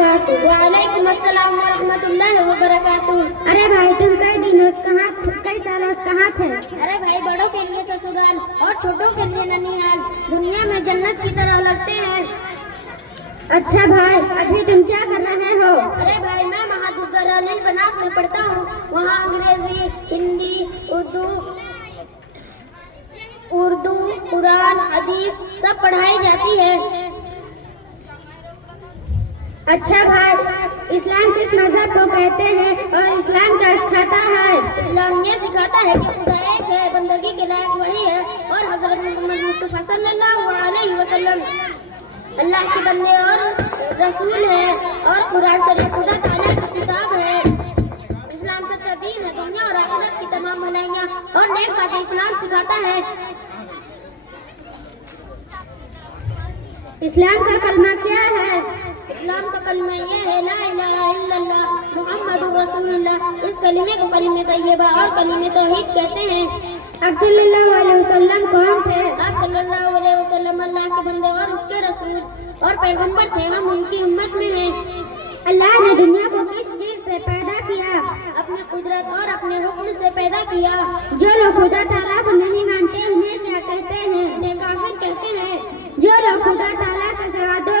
وبرکاتہ۔ وعلیکم السلام ورحمۃ اللہ وبرکاتہ۔ ارے بھائی تم کئی سالوں سے کہاں تھے؟ ارے بھائی بڑوں کے لیے سسرال اور چھوٹوں کے لیے ننیال دنیا میں جنت کی طرح لگتے ہیں۔ اچھا بھائی ابھی تم کیا کر رہے ہو؟ ارے بھائی میں مہادالزرالل بنات میں پڑھتا ہوں، وہاں انگریزی، ہندی، اردو، قرآن، حدیث سب پڑھائی جاتی ہے۔ اچھا بھائی اسلام کس مذہب کو کہتے ہیں اور اسلام کیا سکھاتا ہے؟ اسلام یہ سکھاتا ہے کہ خدا ایک ہے، بندگی کے لائق وہی ہے، اور حضرت محمد مصطفیٰ صلی اللہ علیہ وسلم اللہ کے بندے اور رسول ہے، اور قرآن شریف خدا تعالیٰ کی کتاب ہے۔ اسلام سچا دین ہے، دنیا اور آخرت کی تمام بھلائیاں اور نیک باتیں اسلام سکھاتا ہے۔ اسلام کا کلمہ کیا ہے؟ اسلام کا کلمہ یہ ہے لا الہ الا اللہ محمد رسول اللہ۔ اس کلمے کو کلمہ طیبہ اور کلمہ توحید کہتے ہیں۔ آپ صلی اللہ علیہ وسلم کون تھے؟ آپ صلی اللہ علیہ وسلم اللہ کے بندے اور اس کے رسول اور پیغمبر تھے، ہم ان کی امت میں ہیں۔ اللہ نے دنیا کو کس چیز سے پیدا کیا؟ اپنے قدرت اور اپنے حکم سے پیدا کیا۔ جو لوگ خدا تعالیٰ کو نہیں مانتے انہیں کیا کہتے ہیں؟ انہیں کافر کہتے ہیں۔ جو لوگ خدا تعالیٰ کے سوا دو